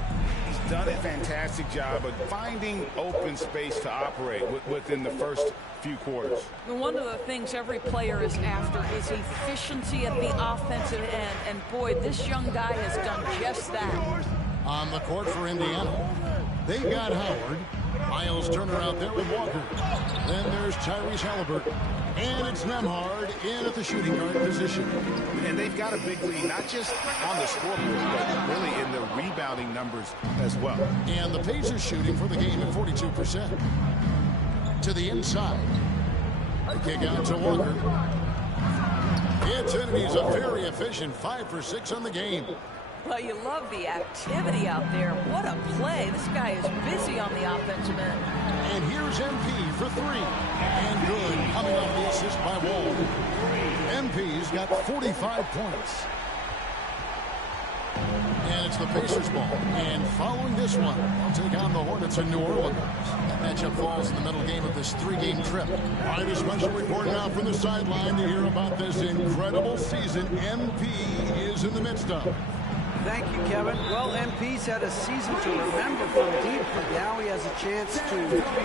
He's done a fantastic job of finding open space to operate within the first few quarters. One of the things every player is after is efficiency at the offensive end. And boy, this young guy has done just that. On the court for Indiana, they've got Howard. Miles Turner out there with Walker. Then there's Tyrese Halliburton. And it's Nembhard in at the shooting guard position. And they've got a big lead, not just on the scoreboard, but really in the rebounding numbers as well. And the Pacers shooting for the game at 42%. To the inside. The kick out to Walker. He's a very efficient 5 for 6 on the game. Well, you love the activity out there. What a play. This guy is busy on the offensive end. And here's MP for 3. And good, coming off the assist by Wall. MP's got 45 points. And it's the Pacers ball. And following this one, they'll take on the Hornets in New Orleans. That matchup falls in the middle game of this 3-game trip. All right, a special report now from the sideline to hear about this incredible season MP is in the midst of. Thank you, Kevin. Well, MP's had a season to remember from deep, but now he has a chance to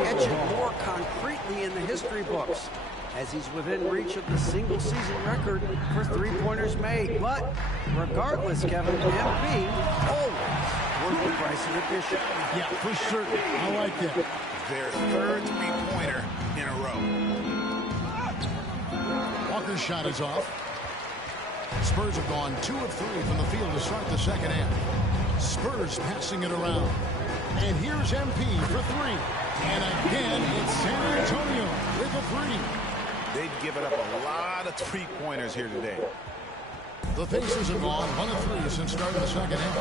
etch it more concretely in the history books, as he's within reach of the single-season record for three-pointers made. But regardless, Kevin, MP always worth the price of admission. Yeah, for certain. I like that. Their third three-pointer in a row. Walker's shot is off. Spurs have gone 2 of 3 from the field to start the second half. Spurs passing it around. And here's MP for 3. And again, it's San Antonio with a 3. They've given up a lot of three-pointers here today. The Pacers have gone 1 of 3 since starting the second half.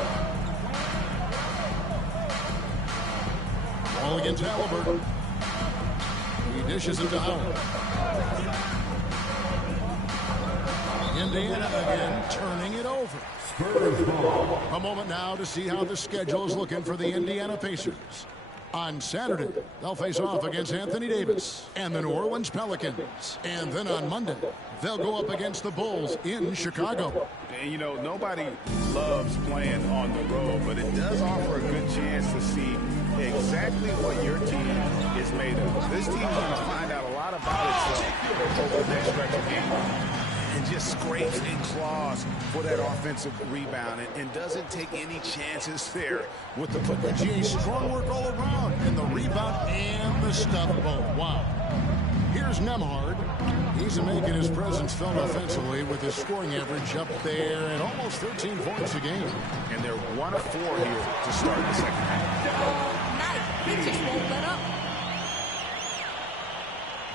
Ball against Halliburton. He dishes it to Howard. Indiana again turning it over. Spurs ball. A moment now to see how the schedule is looking for the Indiana Pacers. On Saturday, they'll face off against Anthony Davis and the New Orleans Pelicans. And then on Monday, they'll go up against the Bulls in Chicago. And, you know, nobody loves playing on the road, but it does offer a good chance to see exactly what your team is made of. This team's going to find out a lot about itself over the next stretch of games. And just scrapes and claws for that offensive rebound and doesn't take any chances there with the put. GA strong work all around, and the rebound and the stop both. Wow. Here's Nembhard. He's making his presence felt offensively with his scoring average up there at almost 13 points a game. And they're 1 of 4 here to start the second half. Nice. He just won't let up.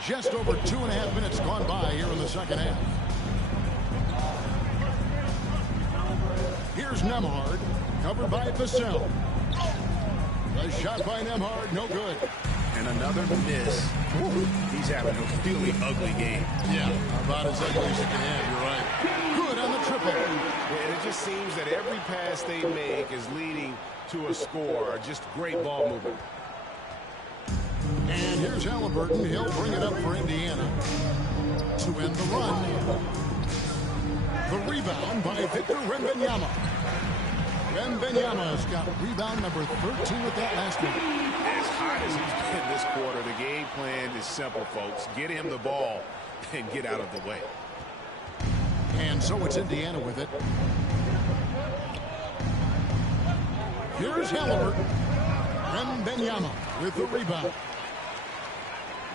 Just over 2.5 minutes gone by here in the second half. Here's Nembhard, covered by Vassell. A shot by Nembhard, no good. And another miss. He's having a really ugly game. Yeah, about as ugly as you can have, you're right. Good on the triple. simple. And it just seems that every pass they make is leading to a score. Just great ball movement. And here's Halliburton. He'll bring it up for Indiana to end the run. The rebound by Victor Wembanyama. Wembanyama's got rebound number 13 with that last one. As hot as he's been this quarter, the game plan is simple, folks. Get him the ball and get out of the way. And so it's Indiana with it. Here's Halliburton. Wembanyama with the rebound.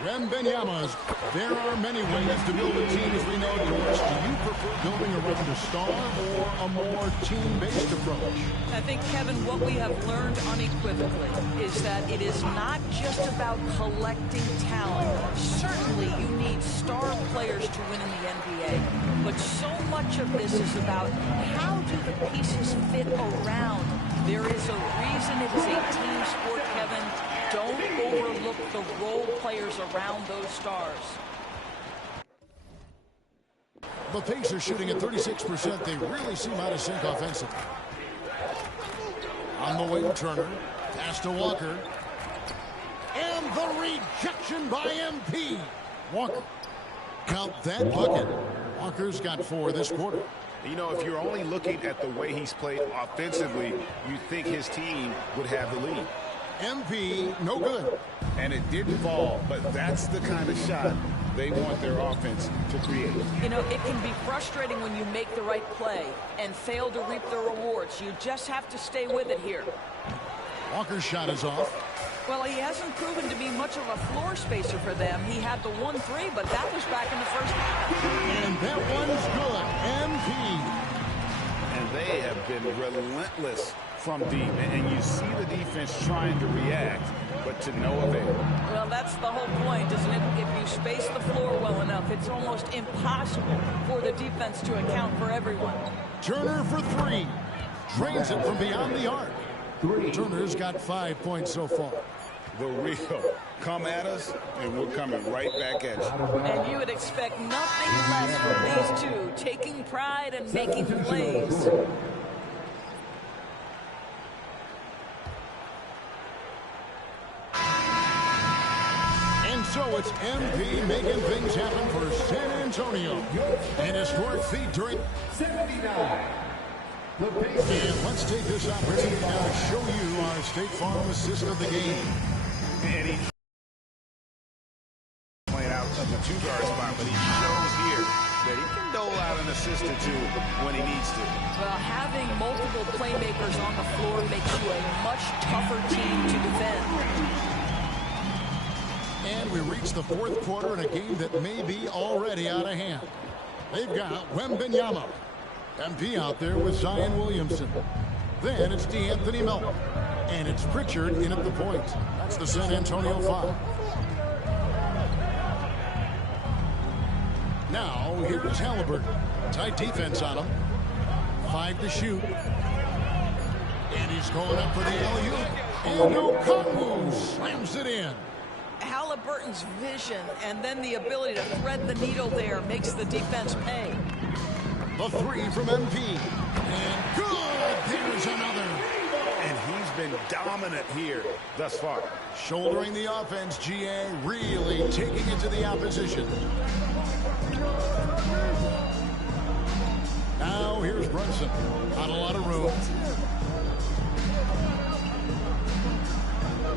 Wembanyama's. There are many ways to build a team, as we know, George. Do you prefer building around a star or a more team-based approach? I think, Kevin, what we have learned unequivocally is that it is not just about collecting talent. Certainly, you need star players to win in the NBA. But so much of this is about how do the pieces fit around. There is a reason it is a team sport, Kevin. Don't overlook the role players around those stars. The Pacers shooting at 36%. They really seem out of sync offensively. On the way to Turner. Pass to Walker. And the rejection by MP. Walker. Count that bucket. Walker's got 4 this quarter. You know, if you're only looking at the way he's played offensively, you'd think his team would have the lead. MP, no good. And it didn't fall, but that's the kind of shot they want their offense to create. You know, it can be frustrating when you make the right play and fail to reap the rewards. You just have to stay with it here. Walker's shot is off. Well, he hasn't proven to be much of a floor spacer for them. He had the 1-3, but that was back in the first half. And that one's good. MP. And they have been relentless from deep, and you see the defense trying to react, but to no avail. Well, that's the whole point, isn't it? If you space the floor well enough, it's almost impossible for the defense to account for everyone. Turner for 3. Drains it from beyond the arc. Turner's got 5 points so far. The real come at us, and we're coming right back at you. And you would expect nothing less from these two, taking pride and making plays. So it's MP making things happen for San Antonio. An historic feat during 79. And let's take this opportunity now to show you our State Farm assist of the game. And he playing out of the 2-guard spot, but he shows here that he can dole out an assist or two when he needs to. Well, having multiple playmakers on the floor makes you a much tougher team to defend. And we reach the 4th quarter in a game that may be already out of hand. They've got Wembanyama. MP out there with Zion Williamson. Then it's DeAnthony Melton. And it's Pritchard in at the point. That's the San Antonio 5. Now, here's Halliburton. Tight defense on him. 5 to shoot. And he's going up for the alley-oop. And Okongwu slams it in. Halliburton's vision and then the ability to thread the needle there makes the defense pay. The 3 from MP. And good! There's another. And he's been dominant here thus far. Shouldering the offense, GA, really taking it to the opposition. Now here's Brunson. Not a lot of room.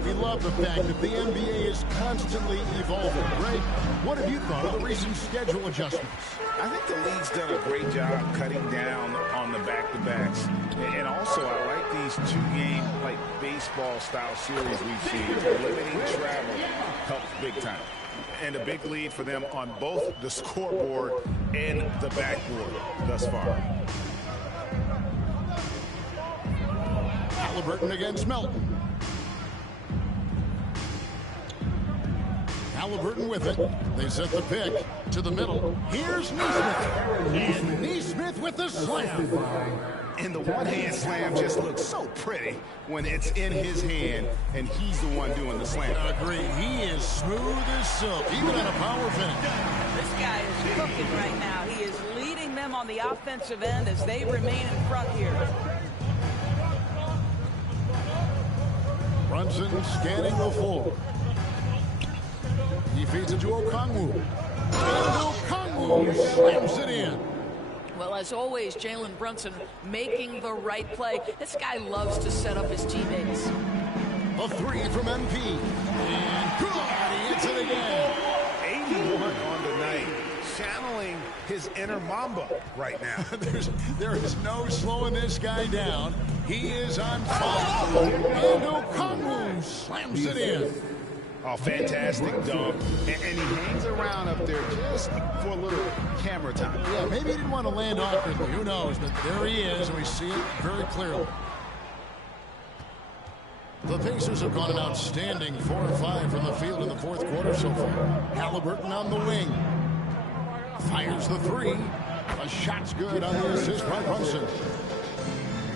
We love the fact that the NBA is constantly evolving. Greg, what have you thought of the recent schedule adjustments? I think the league's done a great job cutting down on the back-to-backs. And also, I like these 2-game, like, baseball-style series we've seen. Limiting travel helps big time. And a big lead for them on both the scoreboard and the backboard thus far. Halliburton against Melton. Halliburton with it. They set the pick to the middle. Here's Neesmith. And Neesmith with the slam. And the one-hand slam just looks so pretty when it's in his hand and he's the one doing the slam. Agreed. He is smooth as silk, even on a power finish. This guy is cooking right now. He is leading them him on the offensive end as they remain in front here. Brunson scanning the floor. He feeds it to Okongwu. And Okongwu slams it in. Well, as always, Jalen Brunson making the right play. This guy loves to set up his teammates. A three from MP. And good. He hits it again. 81 on the night. Channeling his inner Mamba right now. there is no slowing this guy down. He is on fire. And Okongwu slams it in. Oh, fantastic dunk. And he hangs around up there just for a little camera time. Yeah, maybe he didn't want to land awkwardly. Who knows? But there he is, and we see it very clearly. The Pacers have gone an outstanding 4 or 5 from the field in the fourth quarter so far. Halliburton on the wing. Fires the three. A shot's good on the assist by Brunson.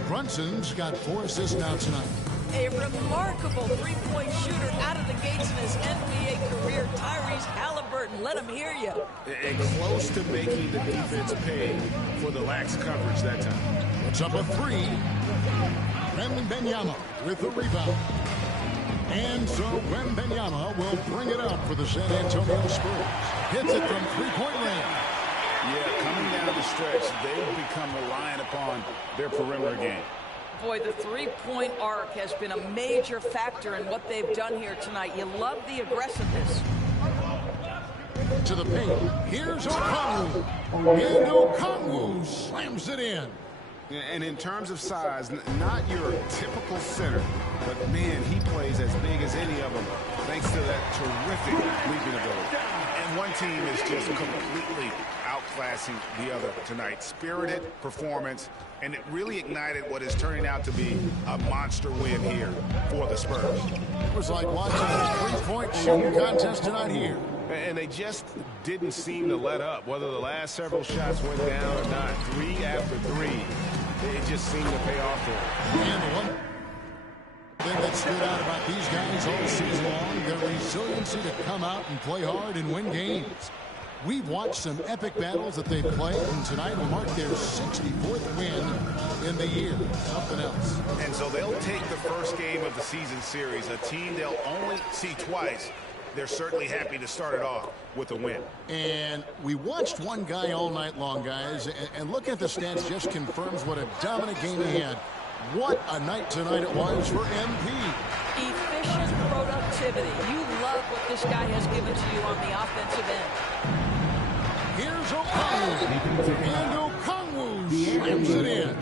Brunson's got 4 assists now tonight. A remarkable three-point shooter out of the gates in his NBA career, Tyrese Halliburton. Let him hear you. And close to making the defense pay for the lax coverage that time. Puts up a three. Wembanyama with the rebound. And so Wembanyama will bring it up for the San Antonio Spurs. Hits it from three-point range. Yeah, coming down the stretch, they've become reliant upon their perimeter game. Boy, the three-point arc has been a major factor in what they've done here tonight. You love the aggressiveness. To the paint. Here's Okongwu. And Okongwu slams it in. And in terms of size, not your typical center, but man, he plays as big as any of them thanks to that terrific leaping ability. And one team is just completely outclassing the other tonight. Spirited performance, and it really ignited what is turning out to be a monster win here for the Spurs. It was like watching a three-point shooting contest tonight here. And they just didn't seem to let up, whether the last several shots went down or not. 3 after 3, it just seemed to pay off for them. And one thing that stood out about these guys all season long, their resiliency to come out and play hard and win games. We've watched some epic battles that they've played, and tonight will mark their 64th win in the year. Something else. And so they'll take the first game of the season series, a team they'll only see twice. They're certainly happy to start it off with a win. And we watched one guy all night long, guys, and look at the stats just confirms what a dominant game he had. What a night tonight it was for MP. Efficient productivity. You love what this guy has given to you on the offensive end. Here's Okongwu. And Okongwu slams it in.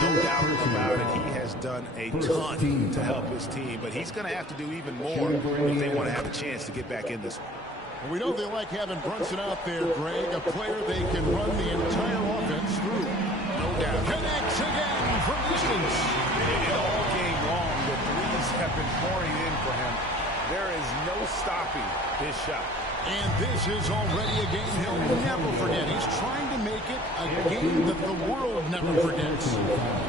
No doubt about it. He has done a ton to help his team, but he's going to have to do even more if they want to have a chance to get back in this one. We know they like having Brunson out there, Greg, a player they can run the entire offense through. No doubt. Connects again from distance. And all game long, the threes have been pouring in for him. There is no stopping his shot. And this is already a game he'll never forget. He's trying to make it a game that the world never forgets.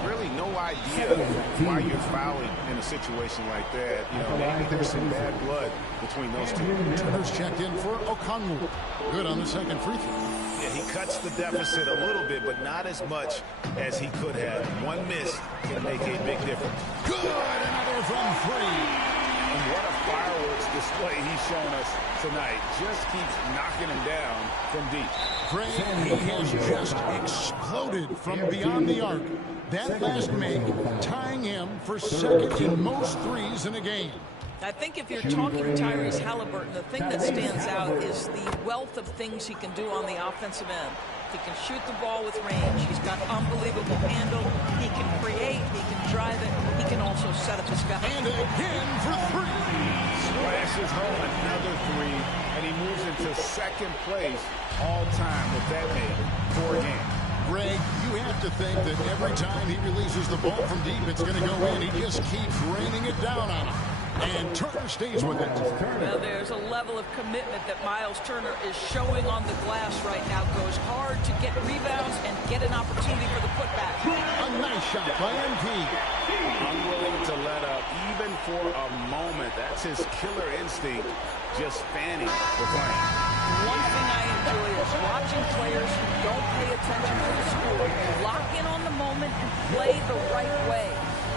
Really no idea why you're fouling in a situation like that. You know, maybe there's some bad blood between those two. Turner's checked in for Okongwu. Good on the second free throw. Yeah, he cuts the deficit a little bit, but not as much as he could have. One miss can make a big difference. Good, another from three. And what a fireworks display he's shown us tonight. Just keeps knocking him down from deep. Greg, he has just exploded from beyond the arc. That last make tying him for second in most threes in a game. I think if you're talking Tyrese Halliburton, the thing that stands out is the wealth of things he can do on the offensive end. He can shoot the ball with range. He's got unbelievable handle. He can create. He can drive it. He can also set up his guy. And again for three. Splashes home another three, and he moves into second place all time with that make for a game. Greg, you have to think that every time he releases the ball from deep, it's going to go in. He just keeps raining it down on him. And Turner stays with it. Well, there's a level of commitment that Miles Turner is showing on the glass right now. Goes hard to get rebounds and get an opportunity for the putback. A nice shot by MP. Unwilling to let up even for a moment. That's his killer instinct just fanning the flame. One thing I enjoy is watching players who don't pay attention to the score lock in on the moment and play the right way.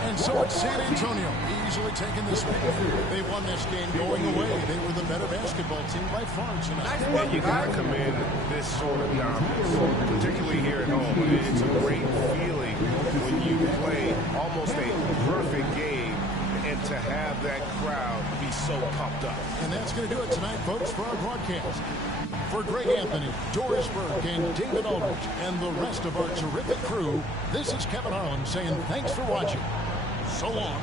And so it's San Antonio easily taking this one. They won this game going away. They were the better basketball team by far tonight. And you got to commend this sort of dominance, particularly here at home. I mean, it's a great feeling when you play almost a perfect game and to have that crowd be so pumped up. And that's going to do it tonight, folks, for our broadcast. For Greg Anthony, Doris Burke, and David Aldrich, and the rest of our terrific crew, this is Kevin Harlan saying thanks for watching. So long.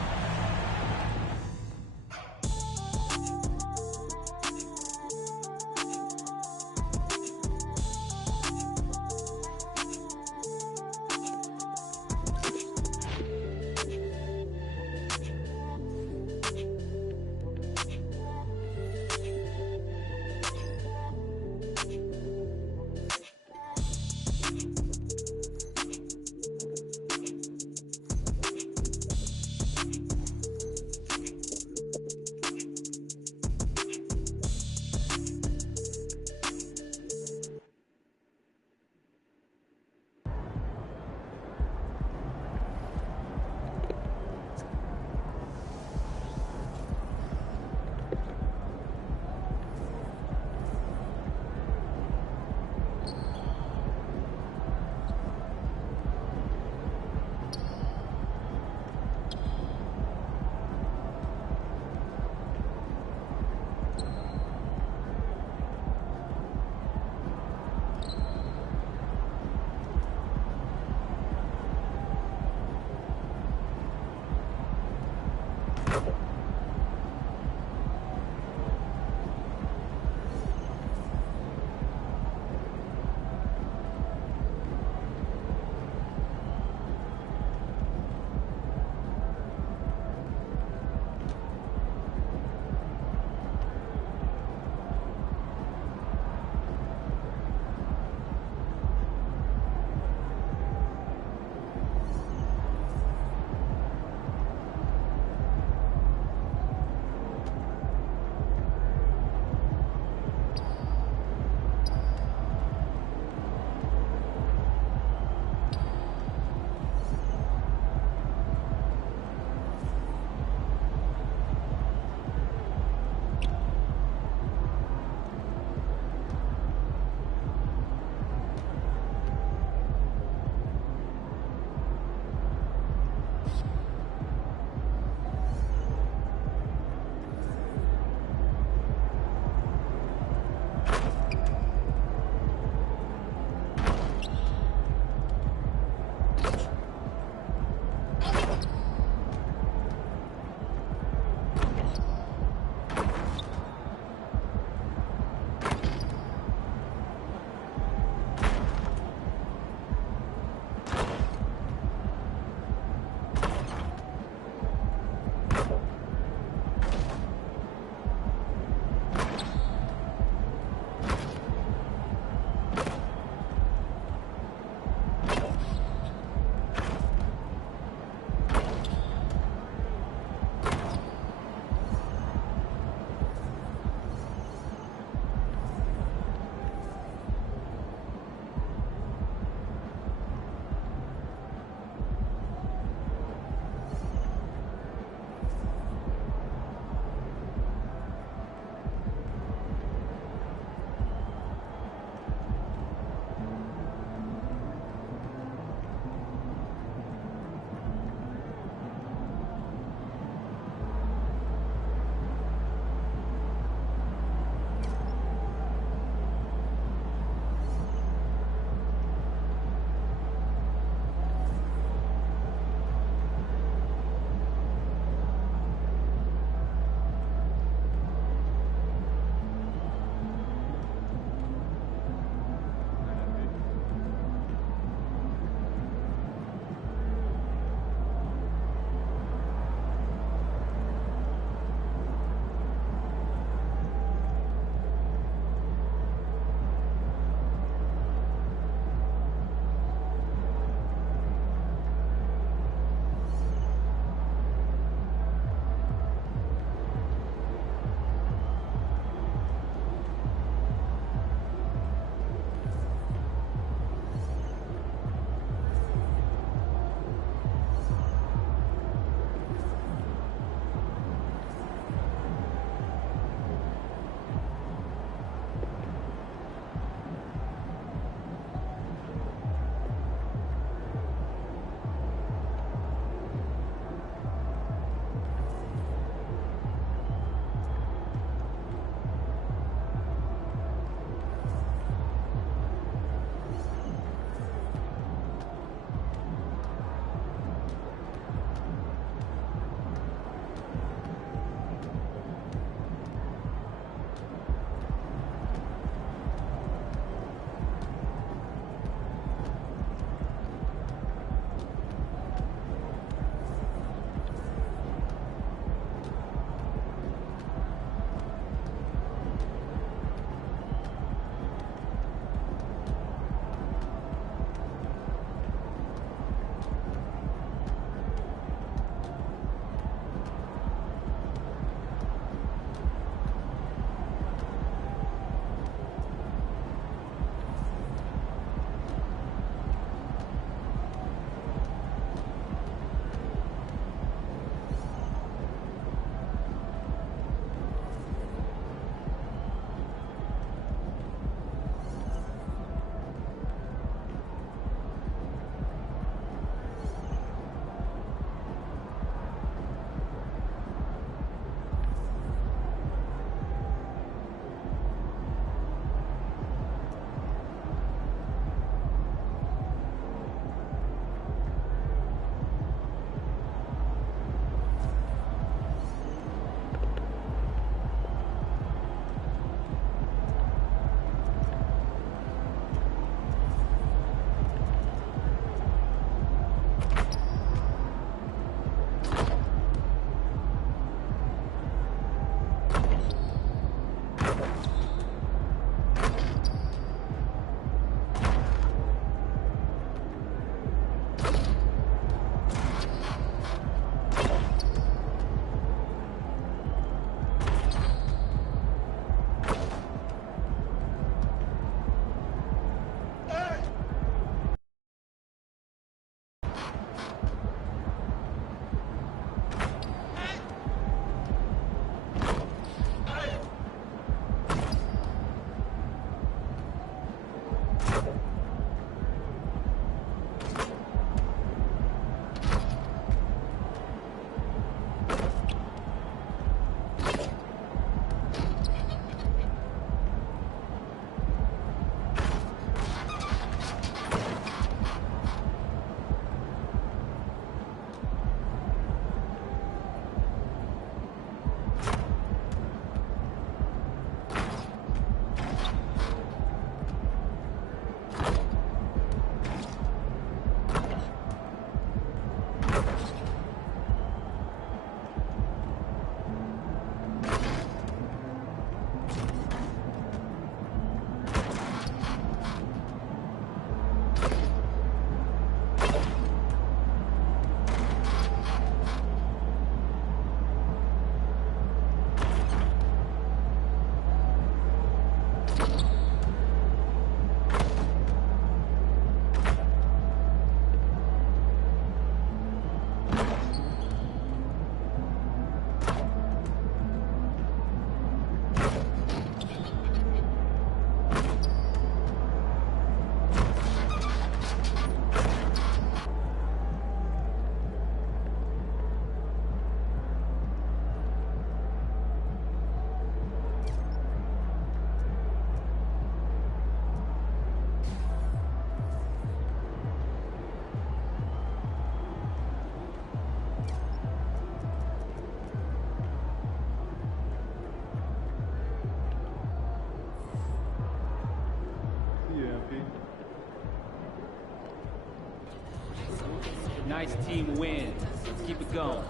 Nice team win. Let's keep it going.